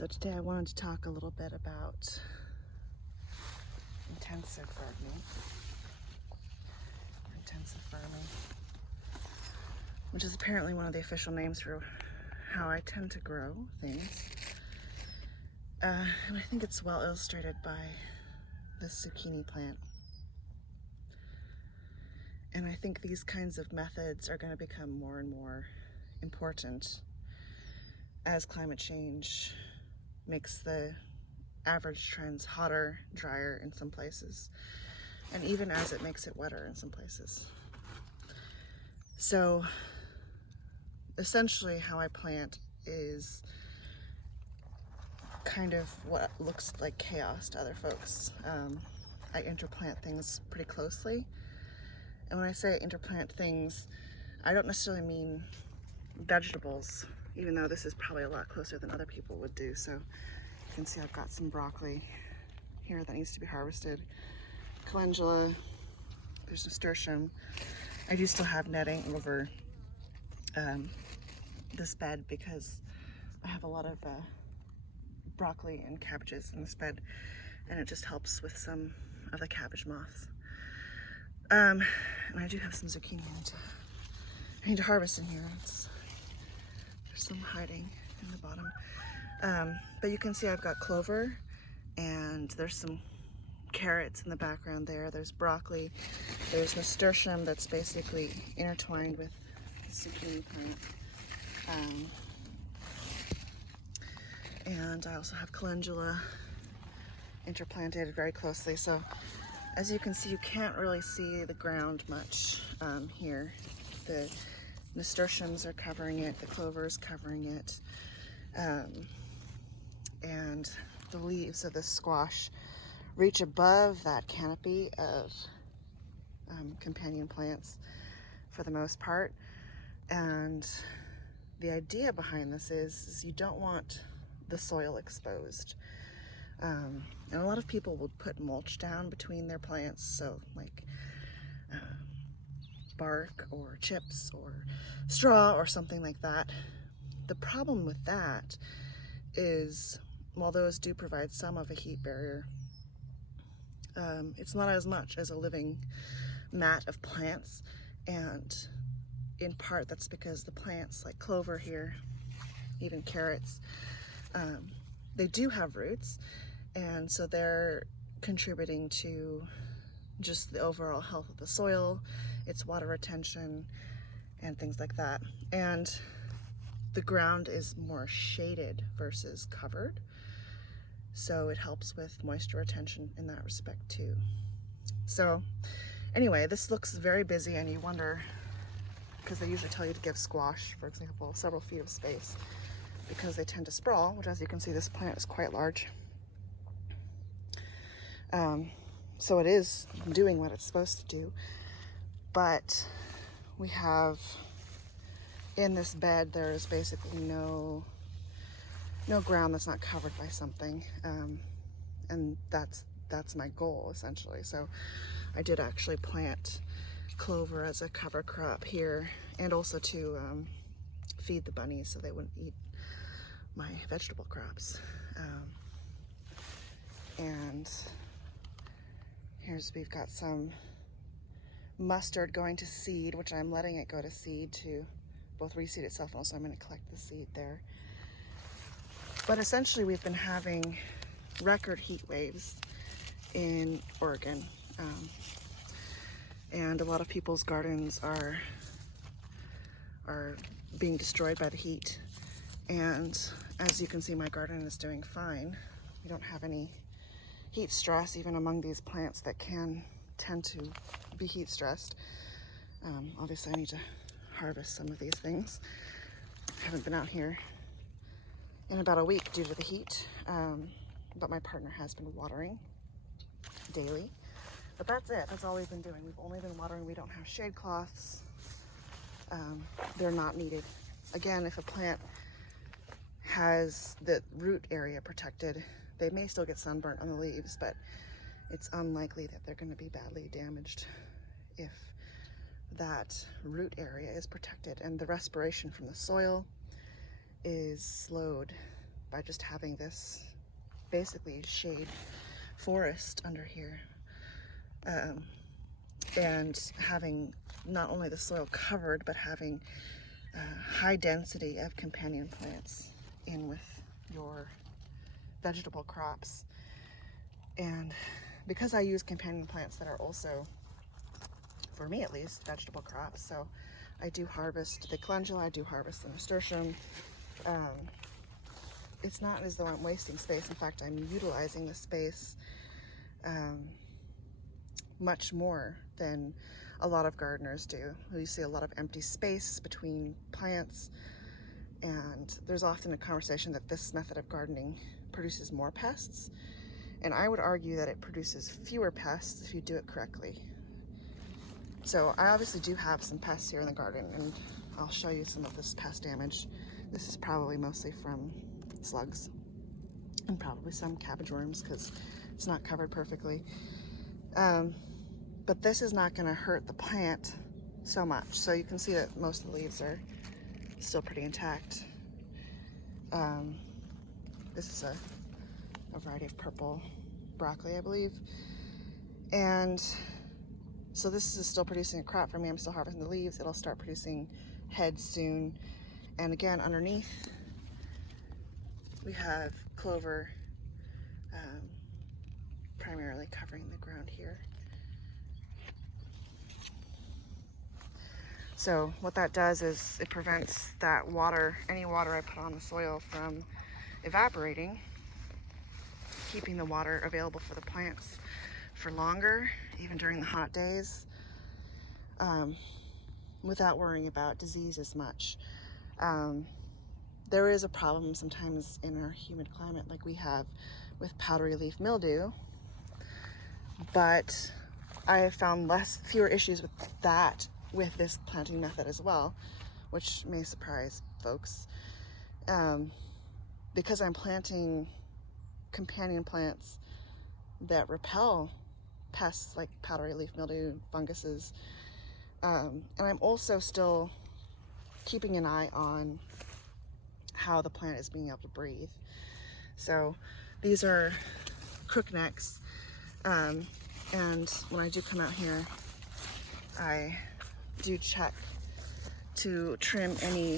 So today I wanted to talk a little bit about intensive gardening, which is apparently one of the official names for how I tend to grow things. And I think it's well illustrated by this zucchini plant. And I think these kinds of methods are going to become more and more important as climate change makes the average trends hotter, drier in some places, and even as it makes it wetter in some places. So essentially how I plant is kind of what looks like chaos to other folks. I interplant things pretty closely, and when I say interplant things, I don't necessarily mean vegetables, even though this is probably a lot closer than other people would do. So you can see I've got some broccoli here that needs to be harvested, calendula, there's nasturtium. I do still have netting over this bed because I have a lot of broccoli and cabbages in this bed, and it just helps with some of the cabbage moths. And I do have some zucchini I need to harvest in here. There's some hiding in the bottom. But you can see I've got clover, and there's some carrots in the background there. There's broccoli. There's nasturtium that's basically intertwined with the zucchini plant. And I also have calendula interplanted very closely. So as you can see, you can't really see the ground much here. The nasturtiums are covering it, the clover is covering it, and the leaves of the squash reach above that canopy of companion plants for the most part. And the idea behind this is you don't want the soil exposed. And a lot of people will put mulch down between their plants, so like bark or chips or straw or something like that. The problem with that is, while those do provide some of a heat barrier, it's not as much as a living mat of plants, and in part that's because the plants like clover here, even carrots, they do have roots, and so they're contributing to just the overall health of the soil, its water retention, and things like that. And the ground is more shaded versus covered, so it helps with moisture retention in that respect too. So anyway, this looks very busy, and you wonder, because they usually tell you to give squash, for example, several feet of space because they tend to sprawl, which, as you can see, this plant is quite large. So it is doing what it's supposed to do, but we have, in this bed, there is basically no ground that's not covered by something, and that's my goal essentially. So I did actually plant clover as a cover crop here, and also to feed the bunnies so they wouldn't eat my vegetable crops. And we've got some mustard going to seed, which I'm letting it go to seed to both reseed itself, and also I'm going to collect the seed there. But essentially we've been having record heat waves in Oregon, and a lot of people's gardens are being destroyed by the heat. And as you can see, my garden is doing fine. We don't have any heat stress, even among these plants that can tend to be heat stressed. Obviously I need to harvest some of these things. I haven't been out here in about a week due to the heat, but my partner has been watering daily. But that's it, that's all we've been doing. We've only been watering. We don't have shade cloths. They're not needed. Again, if a plant has the root area protected, they may still get sunburnt on the leaves, but it's unlikely that they're going to be badly damaged if that root area is protected and the respiration from the soil is slowed by just having this basically shade forest under here, and having not only the soil covered, but having high density of companion plants in with your vegetable crops. And because I use companion plants that are also, for me at least, vegetable crops, so I do harvest the calendula, I do harvest the nasturtium. It's not as though I'm wasting space. In fact, I'm utilizing the space much more than a lot of gardeners do. You see a lot of empty space between plants, and there's often a conversation that this method of gardening produces more pests, and I would argue that it produces fewer pests if you do it correctly. So I obviously do have some pests here in the garden, and I'll show you some of this pest damage. This is probably mostly from slugs and probably some cabbage worms because it's not covered perfectly. But this is not going to hurt the plant so much. So you can see that most of the leaves are still pretty intact. This is a variety of purple broccoli, I believe. And so this is still producing a crop for me. I'm still harvesting the leaves. It'll start producing heads soon. And again, underneath, we have clover primarily covering the ground here. So what that does is it prevents that water, any water I put on the soil, from evaporating, keeping the water available for the plants for longer, even during the hot days, without worrying about disease as much. There is a problem sometimes in our humid climate like we have with powdery leaf mildew, but I have found fewer issues with that with this planting method as well, which may surprise folks. Because I'm planting companion plants that repel pests like powdery leaf mildew, funguses, and I'm also still keeping an eye on how the plant is being able to breathe. So these are crooknecks, and when I do come out here, I do check to trim any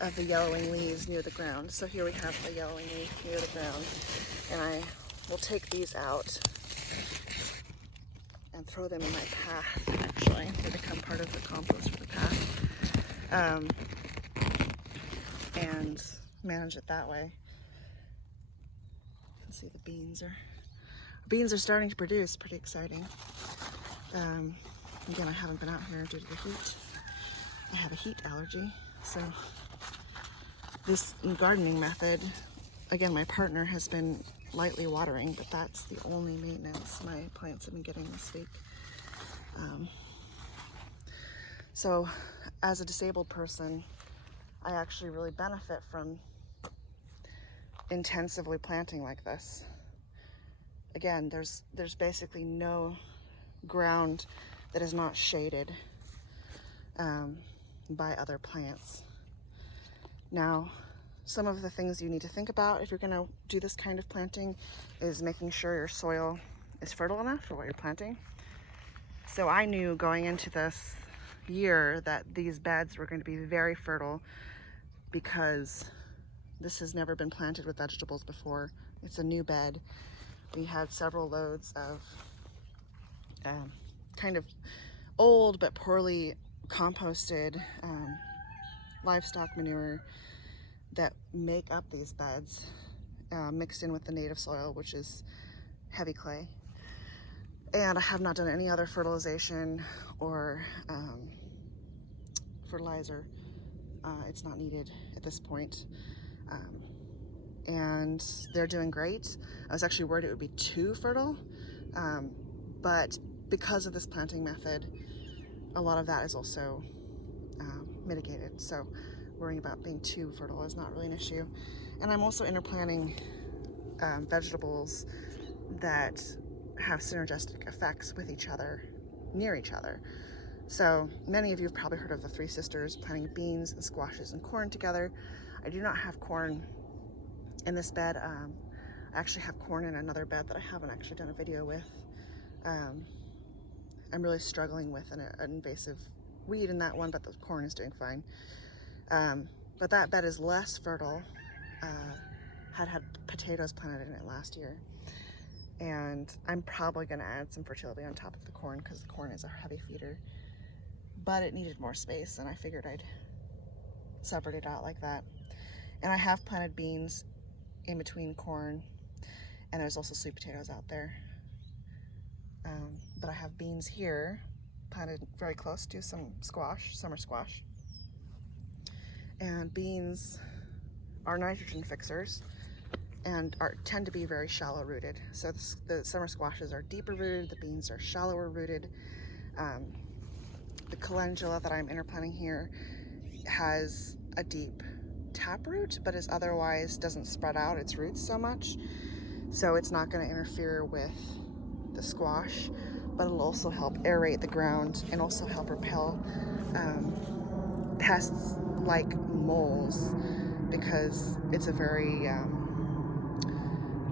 of the yellowing leaves near the ground. So here we have a yellowing leaf near the ground, and I will take these out and throw them in my path. Actually, they become part of the compost for the path, and manage it that way. You can see the beans are starting to produce. Pretty exciting. Again, I haven't been out here due to the heat. I have a heat allergy, so this gardening method, again, my partner has been lightly watering, but that's the only maintenance my plants have been getting this week. So as a disabled person, I actually really benefit from intensively planting like this. Again, there's basically no ground that is not shaded by other plants. Now, some of the things you need to think about if you're going to do this kind of planting is making sure your soil is fertile enough for what you're planting. So I knew going into this year that these beds were going to be very fertile because this has never been planted with vegetables before. It's a new bed. We had several loads of kind of old but poorly composted livestock manure that make up these beds, mixed in with the native soil, which is heavy clay. And I have not done any other fertilization or fertilizer. It's not needed at this point. And they're doing great. I was actually worried it would be too fertile, but because of this planting method, a lot of that is also mitigated. So worrying about being too fertile is not really an issue. And I'm also interplanting vegetables that have synergistic effects with each other, near each other. So many of you have probably heard of the three sisters planting beans and squashes and corn together. I do not have corn In this bed, I actually have corn in another bed that I haven't actually done a video with. I'm really struggling with an invasive weed in that one, but the corn is doing fine. But that bed is less fertile. Had potatoes planted in it last year. And I'm probably gonna add some fertility on top of the corn because the corn is a heavy feeder. But it needed more space and I figured I'd separate it out like that. And I have planted beans in between corn, and there's also sweet potatoes out there. But I have beans here planted very close to some squash, summer squash. And beans are nitrogen fixers and tend to be very shallow rooted. So the summer squashes are deeper rooted, the beans are shallower rooted. The calendula that I'm interplanting here has a deep taproot, but is otherwise doesn't spread out its roots so much. So it's not going to interfere with the squash, but it'll also help aerate the ground and also help repel pests like moles, because it's a very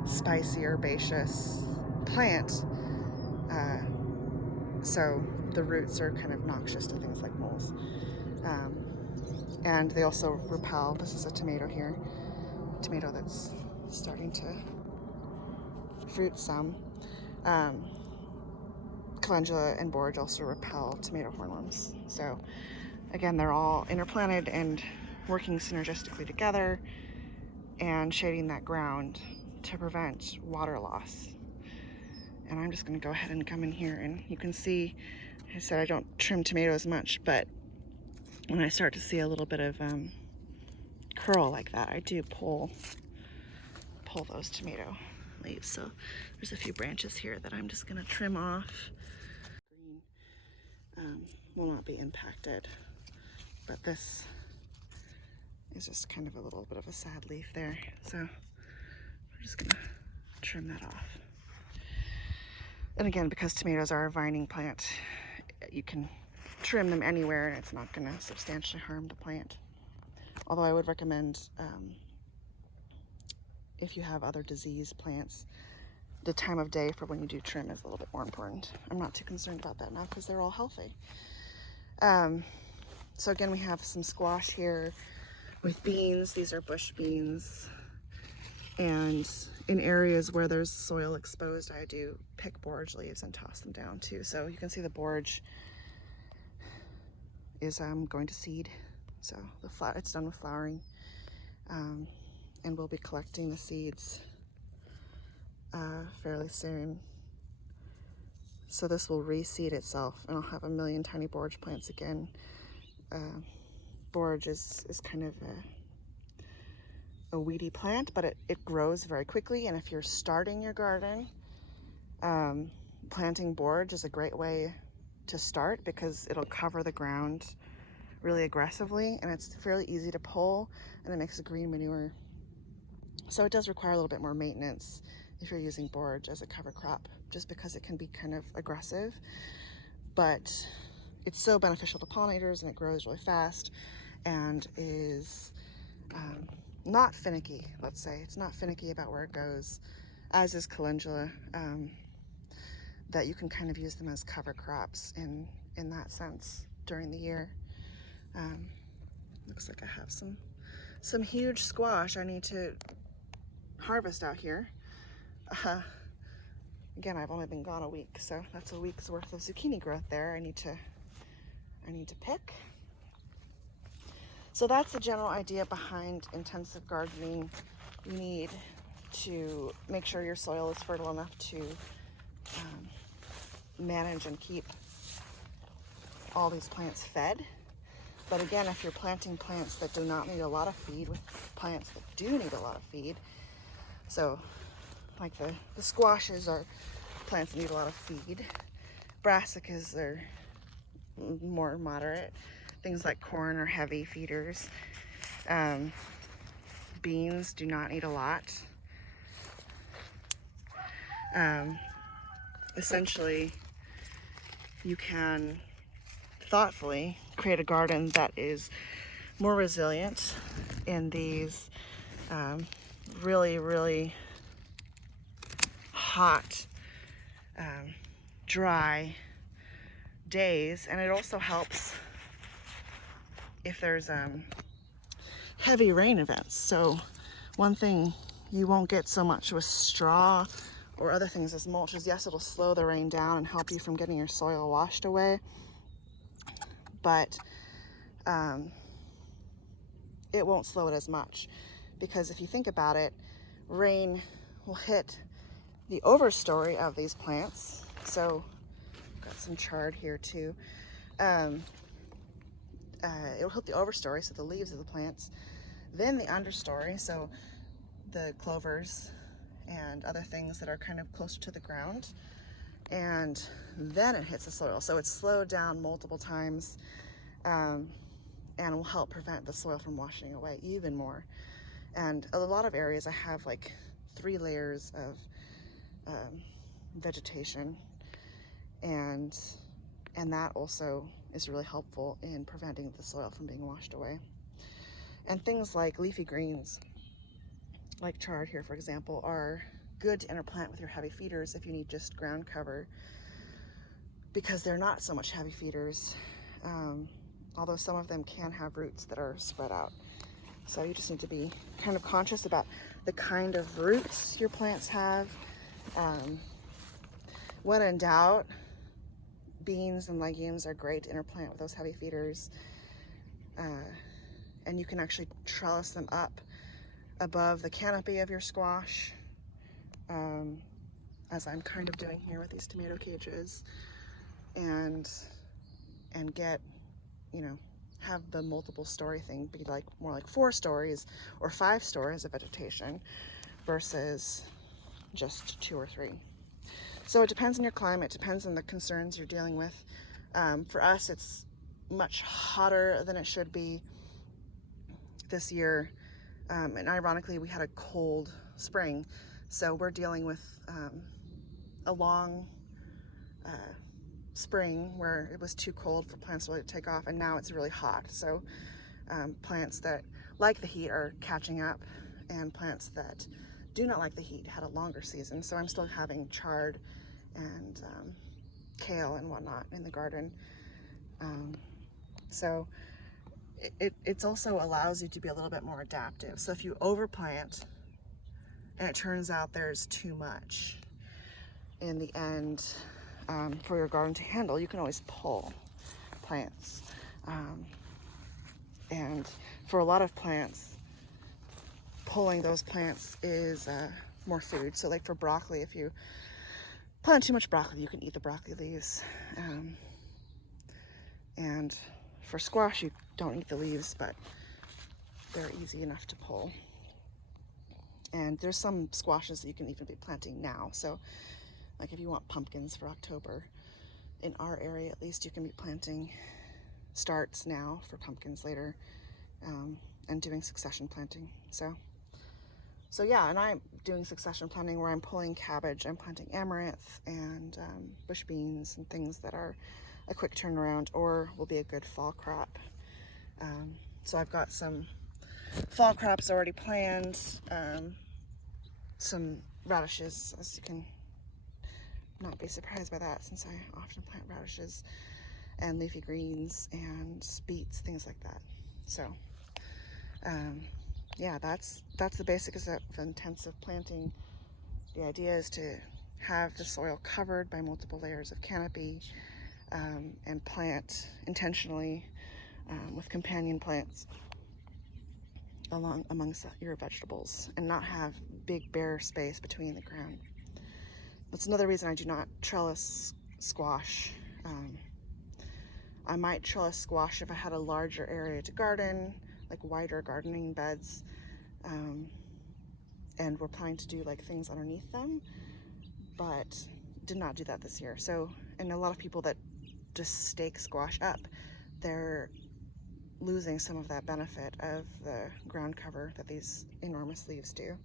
spicy herbaceous plant. So the roots are kind of noxious to things like moles. And they also repel, this is a tomato here, tomato that's starting to fruit some. Calendula and borage also repel tomato hornworms. So again, they're all interplanted and working synergistically together and shading that ground to prevent water loss. And I'm just gonna go ahead and come in here, and you can see, I said I don't trim tomatoes much, but when I start to see a little bit of curl like that, I do pull those tomato leaves. So there's a few branches here that I'm just gonna trim off. Green will not be impacted, but this is just kind of a little bit of a sad leaf there. So we're just gonna trim that off. And again, because tomatoes are a vining plant, you can trim them anywhere and it's not gonna substantially harm the plant. Although I would recommend, if you have other disease plants, the time of day for when you do trim is a little bit more important. I'm not too concerned about that now because they're all healthy. So again, we have some squash here with beans. These are bush beans. And in areas where there's soil exposed, I do pick borage leaves and toss them down too. So you can see the borage is going to seed. So it's done with flowering. And we'll be collecting the seeds fairly soon. So this will reseed itself and I'll have a million tiny borage plants again. Borage is kind of a weedy plant, but it grows very quickly. And if you're starting your garden, planting borage is a great way to start because it'll cover the ground really aggressively and it's fairly easy to pull and it makes a green manure. So it does require a little bit more maintenance if you're using borage as a cover crop, just because it can be kind of aggressive, but it's so beneficial to pollinators and it grows really fast and is not finicky, let's say. It's not finicky about where it goes, as is calendula, that you can kind of use them as cover crops in that sense during the year. Looks like I have some huge squash I need to harvest out here. Again, I've only been gone a week, so that's a week's worth of zucchini growth there. I need to pick. So that's the general idea behind intensive gardening. You need to make sure your soil is fertile enough to manage and keep all these plants fed. But again, if you're planting plants that do not need a lot of feed with plants that do need a lot of feed, so like the squashes are plants that need a lot of feed. Brassicas are more moderate. Things like corn are heavy feeders. Beans do not need a lot. Essentially, you can thoughtfully create a garden that is more resilient in these really, really hot, dry days, and it also helps if there's heavy rain events. So one thing you won't get so much with straw or other things as mulch is, yes, it'll slow the rain down and help you from getting your soil washed away, but it won't slow it as much, because if you think about it, rain will hit the overstory of these plants. So got some chard here too. It'll hit the overstory, so the leaves of the plants, then the understory, so the clovers and other things that are kind of closer to the ground, and then it hits the soil. So it's slowed down multiple times, and will help prevent the soil from washing away even more. And a lot of areas I have like 3 layers of vegetation, and that also is really helpful in preventing the soil from being washed away. And things like leafy greens, like chard here for example, are good to interplant with your heavy feeders if you need just ground cover, because they're not so much heavy feeders, although some of them can have roots that are spread out. So you just need to be kind of conscious about the kind of roots your plants have. When in doubt, beans and legumes are great to interplant with those heavy feeders, and you can actually trellis them up above the canopy of your squash, as I'm kind of doing here with these tomato cages, and get, you know, have the multiple story thing be like more like 4 stories or 5 stories of vegetation versus just 2 or 3. So it depends on your climate, depends on the concerns you're dealing with. For us, it's much hotter than it should be this year, and ironically we had a cold spring, so we're dealing with a long spring where it was too cold for plants really to take off, and now it's really hot. So plants that like the heat are catching up, and plants that do not like the heat had a longer season. So I'm still having chard and kale and whatnot in the garden. So it's also allows you to be a little bit more adaptive. So if you overplant and it turns out there's too much in the end for your garden to handle, you can always pull plants. And for a lot of plants, pulling those plants is more food. So like for broccoli, if you plant too much broccoli, you can eat the broccoli leaves. And for squash, you don't eat the leaves, but they're easy enough to pull. And there's some squashes that you can even be planting now. So like if you want pumpkins for October, in our area at least, you can be planting starts now for pumpkins later, and doing succession planting. So yeah, and I'm doing succession planting where I'm pulling cabbage, I'm planting amaranth and bush beans and things that are a quick turnaround or will be a good fall crop. So I've got some fall crops already planned, some radishes, as you can not be surprised by that since I often plant radishes, and leafy greens and beets, things like that. So yeah, that's the basics of intensive planting. The idea is to have the soil covered by multiple layers of canopy, and plant intentionally with companion plants amongst your vegetables, and not have big bare space between the ground. That's another reason I do not trellis squash. I might trellis squash if I had a larger area to garden, like wider gardening beds, and we're planning to do like things underneath them, but did not do that this year. So, and a lot of people that just stake squash up, they're losing some of that benefit of the ground cover that these enormous leaves do.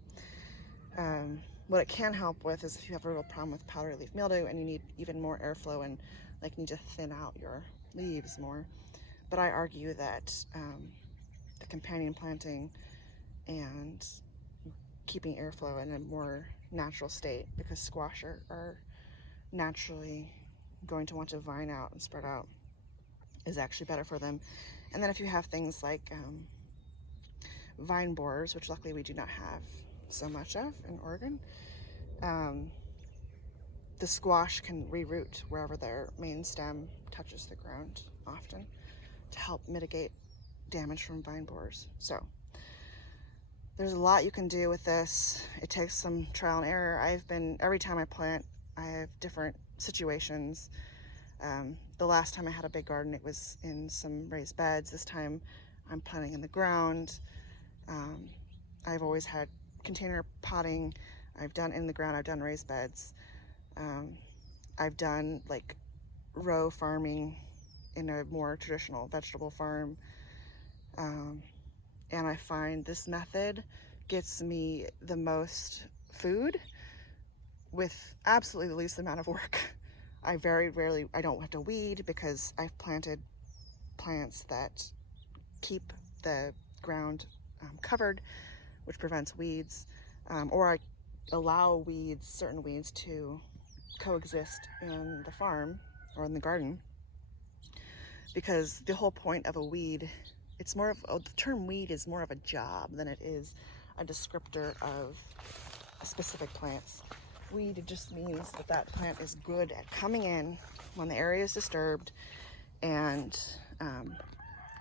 What it can help with is if you have a real problem with powdery leaf mildew and you need even more airflow and like need to thin out your leaves more. But I argue that the companion planting and keeping airflow in a more natural state, because squash are naturally going to want to vine out and spread out, is actually better for them. And then if you have things like vine borers, which luckily we do not have so much of in Oregon, the squash can reroot wherever their main stem touches the ground often, to help mitigate damage from vine borers. So there's a lot you can do with this. It takes some trial and error. Every time I plant, I have different situations. The last time I had a big garden, it was in some raised beds. This time I'm planting in the ground. I've always had container potting. I've done in the ground, I've done raised beds. I've done like row farming in a more traditional vegetable farm. And I find this method gets me the most food with absolutely the least amount of work. I very rarely, I don't have to weed because I've planted plants that keep the ground covered, which prevents weeds, or I allow weeds, certain weeds, to coexist in the farm or in the garden, because the whole point of a weed, it's more of, the term weed is more of a job than it is a descriptor of specific plants. Weed just means that that plant is good at coming in when the area is disturbed and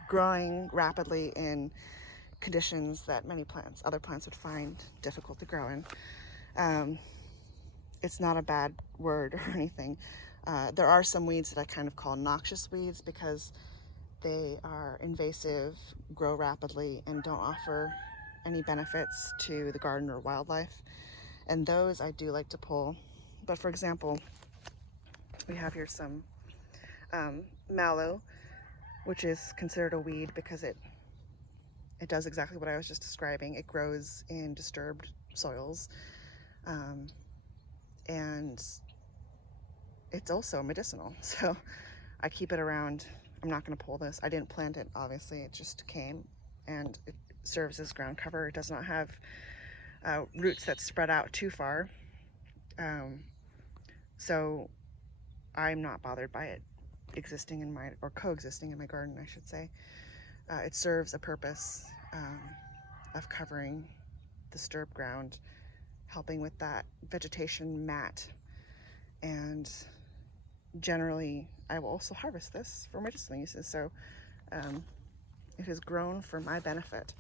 growing rapidly in conditions that many plants, other plants, would find difficult to grow in. It's not a bad word or anything. There are some weeds that I kind of call noxious weeds because they are invasive, grow rapidly, and don't offer any benefits to the garden or wildlife. And those I do like to pull. But for example, we have here some mallow, which is considered a weed because it does exactly what I was just describing. It grows in disturbed soils, and it's also medicinal. So I keep it around. I'm not going to pull this. I didn't plant it, obviously. It just came, and it serves as ground cover. It does not have roots that spread out too far. So I'm not bothered by it existing in my, or coexisting in my garden, I should say. It serves a purpose of covering disturbed ground, helping with that vegetation mat. And generally, I will also harvest this for medicinal uses. So it has grown for my benefit.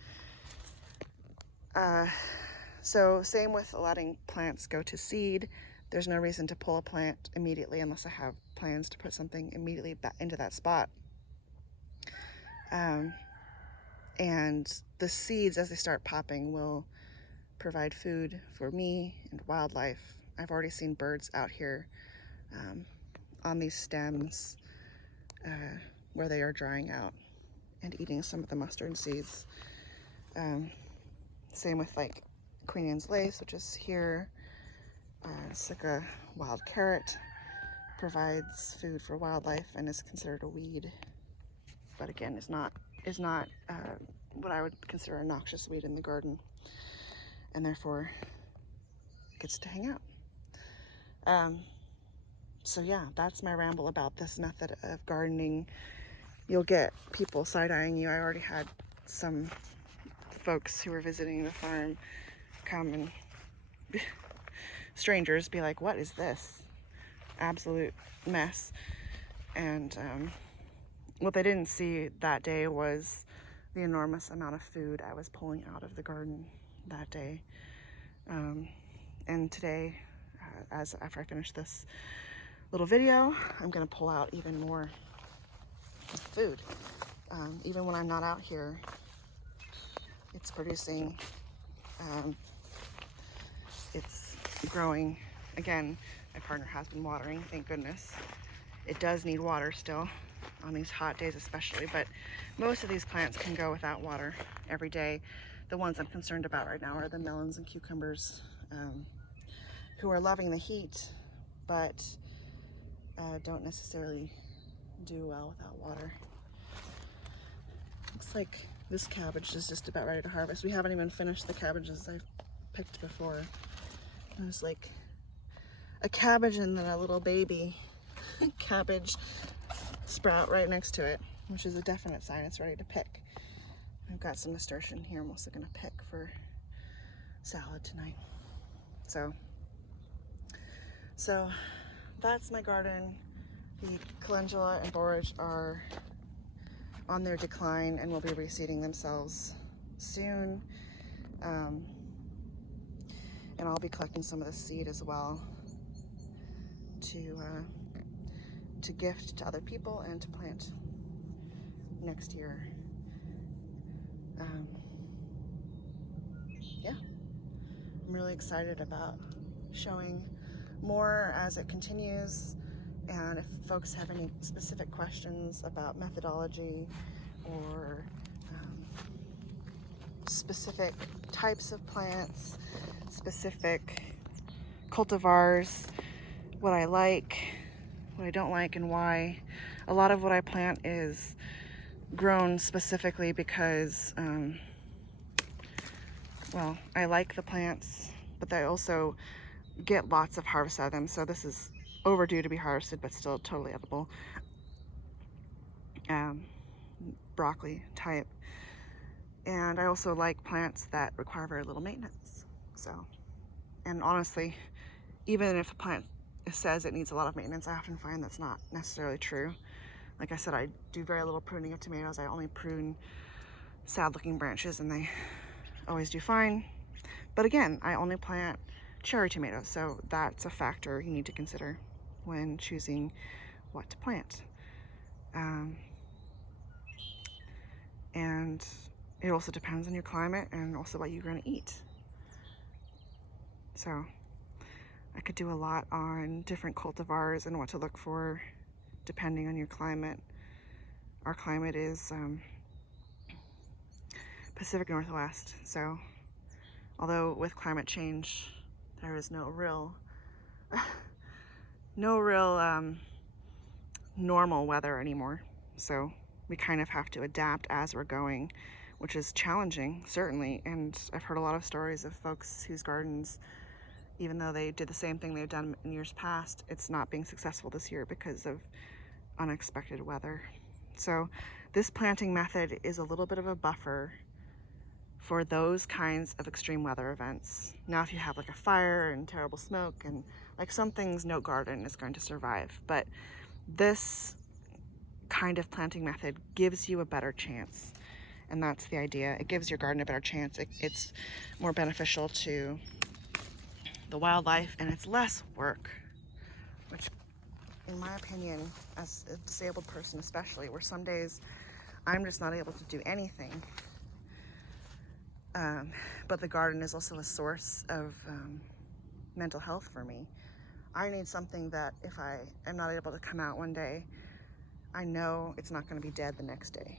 So same with letting plants go to seed. There's no reason to pull a plant immediately unless I have plans to put something immediately back into that spot. And the seeds, as they start popping, will provide food for me and wildlife. I've already seen birds out here on these stems where they are drying out and eating some of the mustard seeds. Same with like Queen Anne's lace, which is here. It's like a wild carrot, provides food for wildlife and is considered a weed, but again is not what I would consider a noxious weed in the garden, and therefore gets to hang out. So yeah, that's my ramble about this method of gardening. You'll get people side-eyeing you. I already had some folks who were visiting the farm come and strangers be like, what is this absolute mess? And what they didn't see that day was the enormous amount of food I was pulling out of the garden that day. And today, after I finish this little video, I'm gonna pull out even more food. Even when I'm not out here, it's producing, it's growing. Again, my partner has been watering, thank goodness. It does need water still on these hot days especially, but most of these plants can go without water every day. The ones I'm concerned about right now are the melons and cucumbers, who are loving the heat, but don't necessarily do well without water. Looks like this cabbage is just about ready to harvest. We haven't even finished the cabbages I've picked before. There's like a cabbage and then a little baby cabbage sprout right next to it, which is a definite sign it's ready to pick. I've got some nasturtium here I'm also going to pick for salad tonight. So that's my garden. The calendula and borage are on their decline and will be reseeding themselves soon. And I'll be collecting some of the seed as well to gift to other people and to plant next year. Yeah, I'm really excited about showing more as it continues, and if folks have any specific questions about methodology or specific types of plants, specific cultivars, what I like, what I don't like, and why. A lot of what I plant is grown specifically because well, I like the plants, but I also get lots of harvest out of them. So this is overdue to be harvested, but still totally edible. Broccoli type. And I also like plants that require very little maintenance. So, and honestly, even if a plant says it needs a lot of maintenance, I often find that's not necessarily true. Like I said, I do very little pruning of tomatoes. I only prune sad looking branches and they always do fine. But again, I only plant cherry tomatoes, so that's a factor you need to consider when choosing what to plant. And it also depends on your climate and also what you're going to eat. So I could do a lot on different cultivars and what to look for depending on your climate. Our climate is Pacific Northwest, so although with climate change there is no real normal weather anymore, so we kind of have to adapt as we're going, which is challenging, certainly. And I've heard a lot of stories of folks whose gardens, even though they did the same thing they've done in years past, it's not being successful this year because of unexpected weather. So this planting method is a little bit of a buffer for those kinds of extreme weather events. Now, if you have like a fire and terrible smoke and like some things, no garden is going to survive. But this kind of planting method gives you a better chance. And that's the idea. It gives your garden a better chance. It's more beneficial to the wildlife and it's less work, which in my opinion, as a disabled person especially, where some days I'm just not able to do anything. But the garden is also a source of mental health for me. I need something that if I am not able to come out one day, I know it's not going to be dead the next day.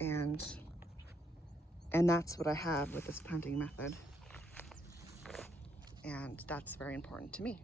And that's what I have with this planting method. And that's very important to me.